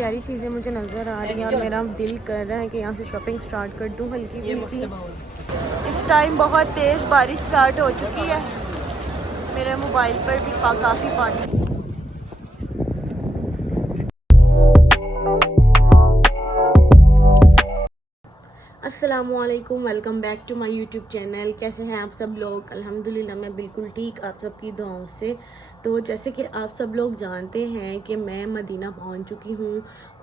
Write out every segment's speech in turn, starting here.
प्यारी चीज़ें मुझे नज़र आ रही हैं और मेरा दिल कर रहा है कि यहाँ से शॉपिंग स्टार्ट कर दूँ हल्की फुल्की। इस टाइम बहुत तेज़ बारिश स्टार्ट हो चुकी है। मेरे मोबाइल पर भी काफ़ी पानी। अस्सलामुअलैकुम, welcome back to my YouTube channel. कैसे हैं आप सब लोग? अल्हम्दुलिल्लाह मैं बिल्कुल ठीक, आप सबकी दुआओं से। तो जैसे कि आप सब लोग जानते हैं कि मैं मदीना पहुंच चुकी हूं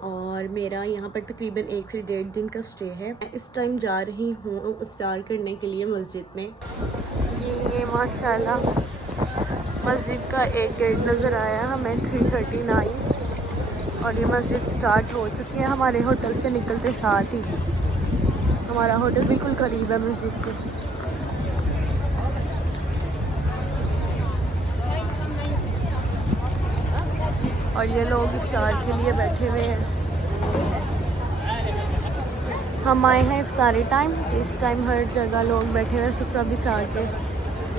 और मेरा यहां पर तकरीबन 1 से 1.5 दिन का स्टे है। मैं इस टाइम जा रही हूं इफ्तार करने के लिए मस्जिद में। जी ये माशाल्लाह मस्जिद का एक गेट नज़र आया हमें 339 और ये मस्जिद स्टार्ट हो चुकी है हमारे होटल से निकलते साथ ही। हमारा होटल बिल्कुल करीब है मस्जिद के। और ये लोग इफ्तार के लिए बैठे हुए हैं। हम आए हैं इफ्तारी टाइम। इस टाइम हर जगह लोग बैठे हुए सुफ्रा बिछा के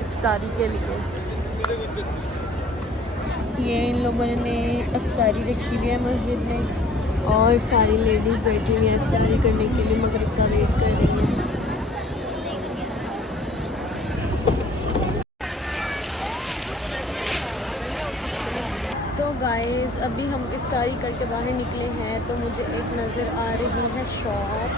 इफ्तारी के लिए। ये इन लोगों ने इफ्तारी रखी हुई है मस्जिद में और सारी लेडीज़ बैठी हुई हैं इफ्तारी करने के लिए, मगरिब का वेट कर रही हैं। तो गाइस अभी हम इफ्तारी करके बाहर निकले हैं तो मुझे एक नज़र आ रही है शॉप,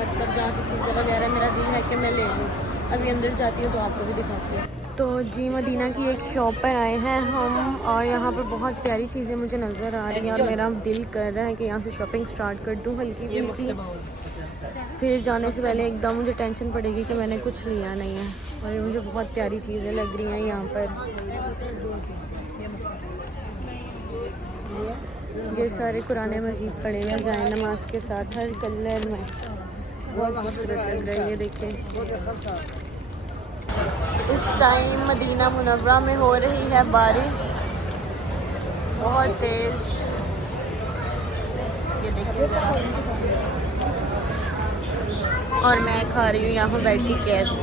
मतलब जहाँ से चीज़ें वगैरह मेरा दिल है कि मैं ले लूँ। अभी अंदर जाती हूँ तो आपको भी दिखाती हूँ। तो जी मदीना की एक शॉप पर आए हैं हम और यहाँ पर बहुत प्यारी चीज़ें मुझे नज़र आ रही हैं और मेरा दिल कर रहा है कि यहाँ से शॉपिंग स्टार्ट कर दूँ हल्की फुल्की। फिर जाने से पहले एकदम मुझे टेंशन पड़ेगी कि मैंने कुछ लिया नहीं है। और ये मुझे बहुत प्यारी चीज़ें लग रही हैं यहाँ पर। ये सारे कुरान मजीद पड़े हुए जाए नमाज के साथ हर कलर में, बहुत खूबसूरत लग रही है। देखिए इस टाइम मदीना मुनव्वरा में हो रही है बारिश बहुत तेज। ये देखिए ज़रा, और मैं खा रही हूँ यहाँ बैठी KFC।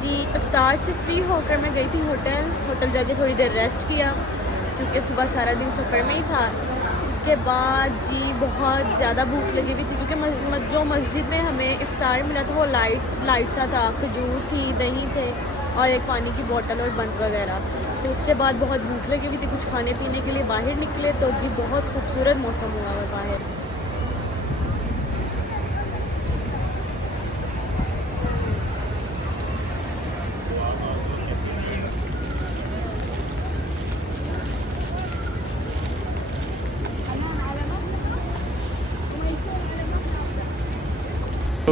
जी इफ्तार से फ्री होकर मैं गई थी होटल जाके थोड़ी देर रेस्ट किया क्योंकि सुबह सारा दिन सफ़र में ही था। उसके बाद जी बहुत ज़्यादा भूख लगी हुई थी क्योंकि जो मस्जिद में हमें इफ्तार मिला था वो लाइट सा था। खजूर थी, दही थे और एक पानी की बोतल और बंद वगैरह। तो उसके बाद बहुत भूख लगी हुई थी, कुछ खाने पीने के लिए बाहर निकले तो जी बहुत खूबसूरत मौसम हुआ है बाहर।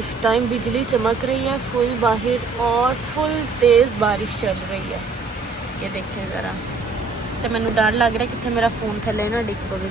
इस टाइम बिजली चमक रही है फुल बाहर और फुल तेज़ बारिश चल रही है। ये देखिए ज़रा, तो मैंने डर लग रहा है कि मेरा फ़ोन थले ना डिग पवे।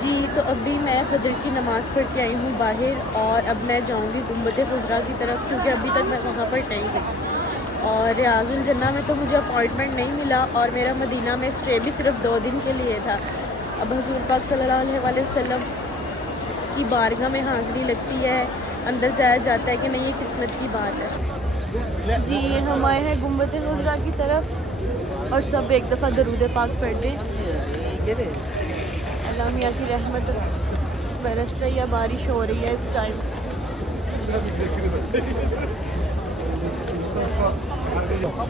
जी तो अभी मैं फजर की नमाज़ पढ़ के आई हूँ बाहर और अब मैं जाऊँगी गुंबद खुजरा की तरफ क्योंकि अभी तक मैं वहाँ पर नहीं गई। और रियाजुल जन्ना में तो मुझे अपॉइंटमेंट नहीं मिला और मेरा मदीना में स्टे भी सिर्फ 2 दिन के लिए था। अब हुज़ूर पाक सल्लल्लाहु अलैहि वसल्लम की बारगाह में हाज़िरी लगती है, अंदर जाया जाता है कि नहीं, ये किस्मत की बात है। जी हम आए हैं गुंबद खुजरा की तरफ और सब एक दफ़ा दरूद पाक पढ़ दें। अल्लाह मियाँ की रहमत बरस रही है, बारिश हो रही है इस टाइम।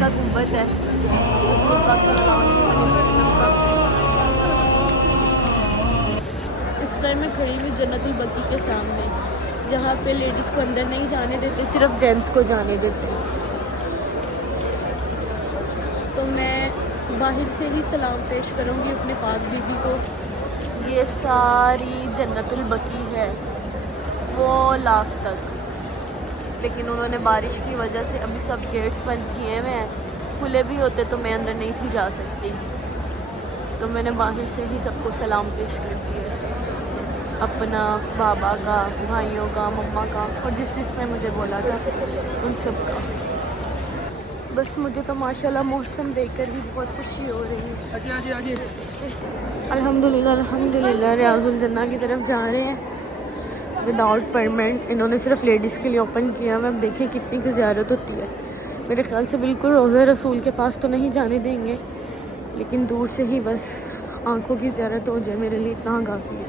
का गुंबद है। इस टाइम मैं खड़ी हुई जन्नतुल बकी के सामने, जहाँ पे लेडीज़ को अंदर नहीं जाने देते, सिर्फ जेंट्स को जाने देते। तो मैं बाहर से ही सलाम पेश करूँगी अपने पाक बीबी को। ये सारी जन्नतुल बकी है वो लास्ट तक, लेकिन उन्होंने बारिश की वजह से अभी सब गेट्स बंद किए हुए हैं। खुले भी होते तो मैं अंदर नहीं थी जा सकती, तो मैंने बाहर से ही सबको सलाम पेश कर दिया, अपना, बाबा का, भाइयों का, मम्मा का, और जिसने मुझे बोला था उन सब का। बस मुझे तो माशाल्लाह मौसम देखकर भी बहुत खुशी हो रही है। अल्हम्दुलिल्लाह रियाजुल जन्ना की तरफ जा रहे हैं विदाउट परमिट। इन्होंने सिर्फ लेडीज़ के लिए ओपन किया है। अब देखिए कितनी की ज़ियारत होती है। मेरे ख्याल से बिल्कुल रोज़ा रसूल के पास तो नहीं जाने देंगे, लेकिन दूर से ही बस आंखों की ज़ियारत हो जाए मेरे लिए इतना काफ़ी है।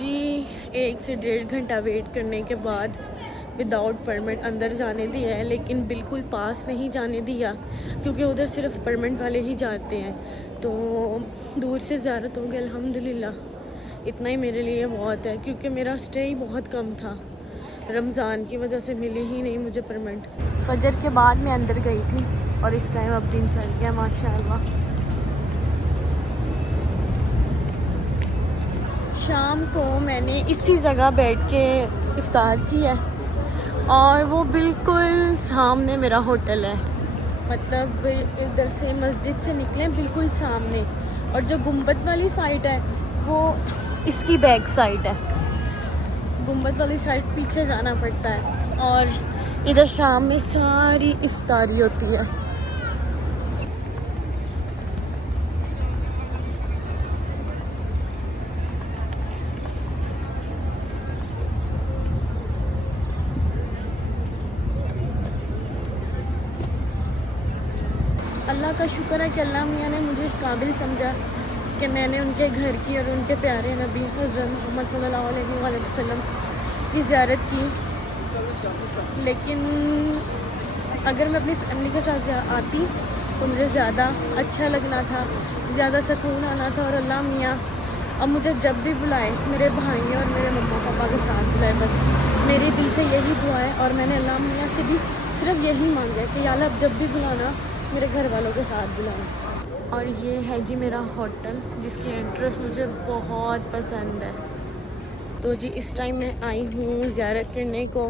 जी 1 से 1.5 घंटा वेट करने के बाद विदाउट परमिट अंदर जाने दिया है, लेकिन बिल्कुल पास नहीं जाने दिया क्योंकि उधर सिर्फ परमिट वाले ही जाते हैं। तो दूर से ज़ियारत होगी अल्हम्दुलिल्लाह, इतना ही मेरे लिए बहुत है क्योंकि मेरा स्टे ही बहुत कम था। रमज़ान की वजह से मिली ही नहीं मुझे परमिट। फजर के बाद मैं अंदर गई थी और इस टाइम अब दिन चल गया माशाल्लाह। शाम को मैंने इसी जगह बैठ के इफ्तार किया और वो बिल्कुल सामने मेरा होटल है, मतलब इधर से मस्जिद से निकले बिल्कुल सामने, और जो गुंबद वाली साइड है वो इसकी बैक साइड है। गुंबद वाली साइड पीछे जाना पड़ता है और इधर शाम में सारी इफ्तारी होती है। अल्लाह का शुक्र है कि अल्लाह मियाँ ने मुझे इस काबिल समझा कि मैंने उनके घर की और उनके प्यारे नबी हज़रत मोहम्मद सल्लल्लाहु अलैहि वसल्लम की ज़ियारत की। लेकिन अगर मैं अपनी फैमिली के साथ आती तो मुझे ज़्यादा अच्छा लगना था, ज़्यादा सुकून आना था। और अल्लाह मियाँ अब मुझे जब भी बुलाए मेरे भाई और मेरे मम्मा पापा के साथ बुलाए, बस मेरे दिल से यही दुआ है। और मैंने अल्लाह मियाँ से भी सिर्फ यही मांगा है कि या अल्लाह अब जब भी बुलाना मेरे घर वालों के साथ बुलाना। और ये है जी मेरा होटल जिसकी एंट्रेंस मुझे बहुत पसंद है। तो जी इस टाइम मैं आई हूँ ज़ियारत करने को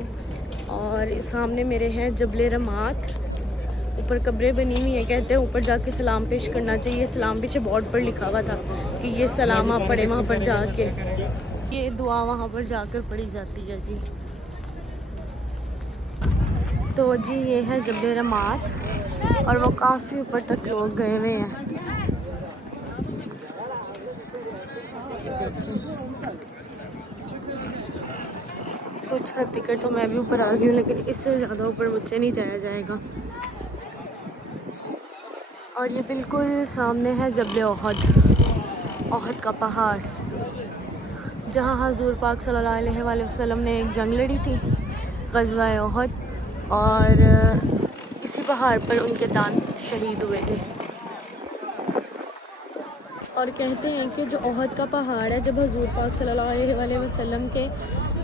और सामने मेरे हैं जबल रमात, ऊपर कब्रें बनी हुई है। कहते हैं ऊपर जाके सलाम पेश करना चाहिए। सलाम पीछे बोर्ड पर लिखा हुआ था कि ये सलाम आप पढ़े वहाँ पर जाके, ये दुआ वहाँ पर जाकर पढ़ी जाती है जी। तो जी ये है जबल रमात और वो काफ़ी ऊपर तक लोग गए हुए हैं। कुछ हद तक तो मैं भी ऊपर आ गई हूँ, लेकिन इससे ज़्यादा ऊपर मुझसे नहीं जाया जाएगा। और ये बिल्कुल सामने है जबल ओहद का पहाड़, जहाँ हजूर पाक सल्लल्लाहु अलैहि वसल्लम ने एक जंग लड़ी थी, ग़ज़वा ओहद, और इसी पहाड़ पर उनके दान शहीद हुए थे। और कहते हैं कि जो ओहद का पहाड़ है, जब हजूर पाक सल्लल्लाहु अलैहि वसल्लम के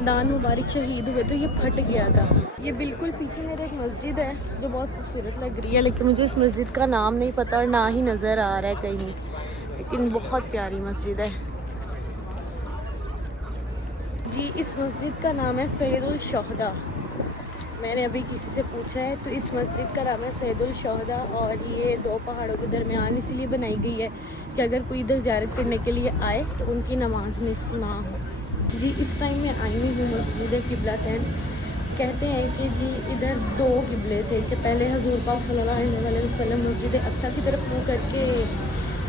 दान मुबारक शहीद हुए तो ये फट गया था। ये बिल्कुल पीछे मेरे एक मस्जिद है जो बहुत खूबसूरत लग रही है, लेकिन मुझे इस मस्जिद का नाम नहीं पता और ना ही नज़र आ रहा है कहीं, लेकिन बहुत प्यारी मस्जिद है जी। इस मस्जिद का नाम है सैयदुल शोहदा। मैंने अभी किसी से पूछा है तो इस मस्जिद का नाम है सैयदुल शोहदा, और ये दो पहाड़ों के दरमियान इसलिए बनाई गई है कि अगर कोई इधर ज़ियारत करने के लिए आए तो उनकी नमाज मिस ना हो जी। इस टाइम मैं आई हूँ मस्जिद क़िबलतैन। कहते हैं कि जी इधर दो किबले थे कि पहले हजूर पाक सल्लल्लाहु अलैहि वसल्लम मस्जिद अक्सा की तरफ मुँह करके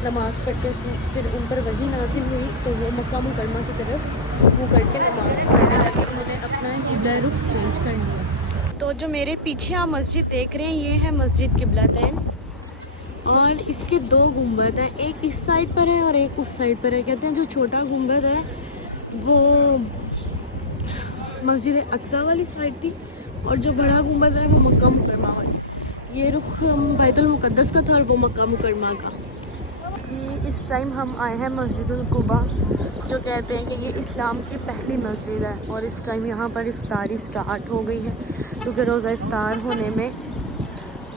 नमाज़ पढ़ते थे, फिर उन पर वही नाज़िल हुई तो वो मक्का मुकरमा की तरफ मुँह करके नमाज़ पढ़ने लगे। उन्होंने अपना किबला रुख चेंज कर लिया। तो जो मेरे पीछे आप मस्जिद देख रहे हैं ये है मस्जिद क़िबलतैन, और इसके दो गुंबद हैं, एक इस साइड पर है और एक उस साइड पर है। कहते हैं जो छोटा गुंबद है वो मस्जिद अक्सा वाली साइड थी, और जो बड़ा गुंबद है वो मक्का मुकरमा वाली। ये रुख बैतुल मुक़द्दस का था और वो मक्का मुकरमा का जी। इस टाइम हम आए हैं मस्जिदुल कुबा, जो कहते हैं कि ये इस्लाम की पहली मस्जिद है, और इस टाइम यहाँ पर इफ्तारी स्टार्ट हो गई है, क्योंकि रोज़ा इफ्तार होने में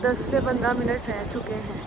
10 से 15 मिनट रह चुके हैं।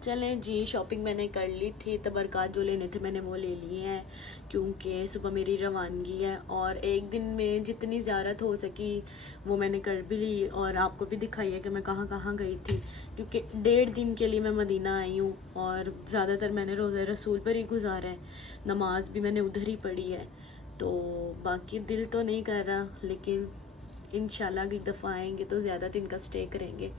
चलें जी, शॉपिंग मैंने कर ली थी, तबरकात जो लेने थे मैंने वो ले लिए हैं, क्योंकि सुबह मेरी रवानगी है और एक दिन में जितनी ज़्यारत हो सकी वो मैंने कर भी ली, और आपको भी दिखाई है कि मैं कहाँ कहाँ गई थी, क्योंकि 1.5 दिन के लिए मैं मदीना आई हूँ और ज़्यादातर मैंने रोज़ा रसूल पर ही गुजारा है, नमाज भी मैंने उधर ही पढ़ी है। तो बाकी दिल तो नहीं कर रहा, लेकिन इंशाल्लाह अगली दफ़ा आएंगे तो ज़्यादा दिन का स्टे करेंगे,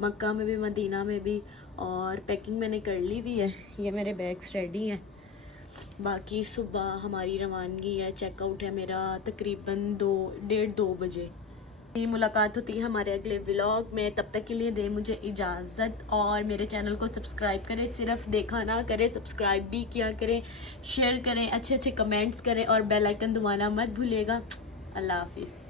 मक्का में भी मदीना में भी। और पैकिंग मैंने कर ली हुई है, ये मेरे बैग्स रेडी हैं। बाकी सुबह हमारी रवानगी है, चेकआउट है मेरा तकरीबन 1:30-2 बजे। मुलाकात होती है हमारे अगले व्लॉग में, तब तक के लिए दें मुझे इजाज़त, और मेरे चैनल को सब्सक्राइब करें, सिर्फ देखा ना करें, सब्सक्राइब भी किया करें, शेयर करें, अच्छे अच्छे कमेंट्स करें और बेल आइकन दबाना मत भूलिएगा। अल्लाह हाफिज़।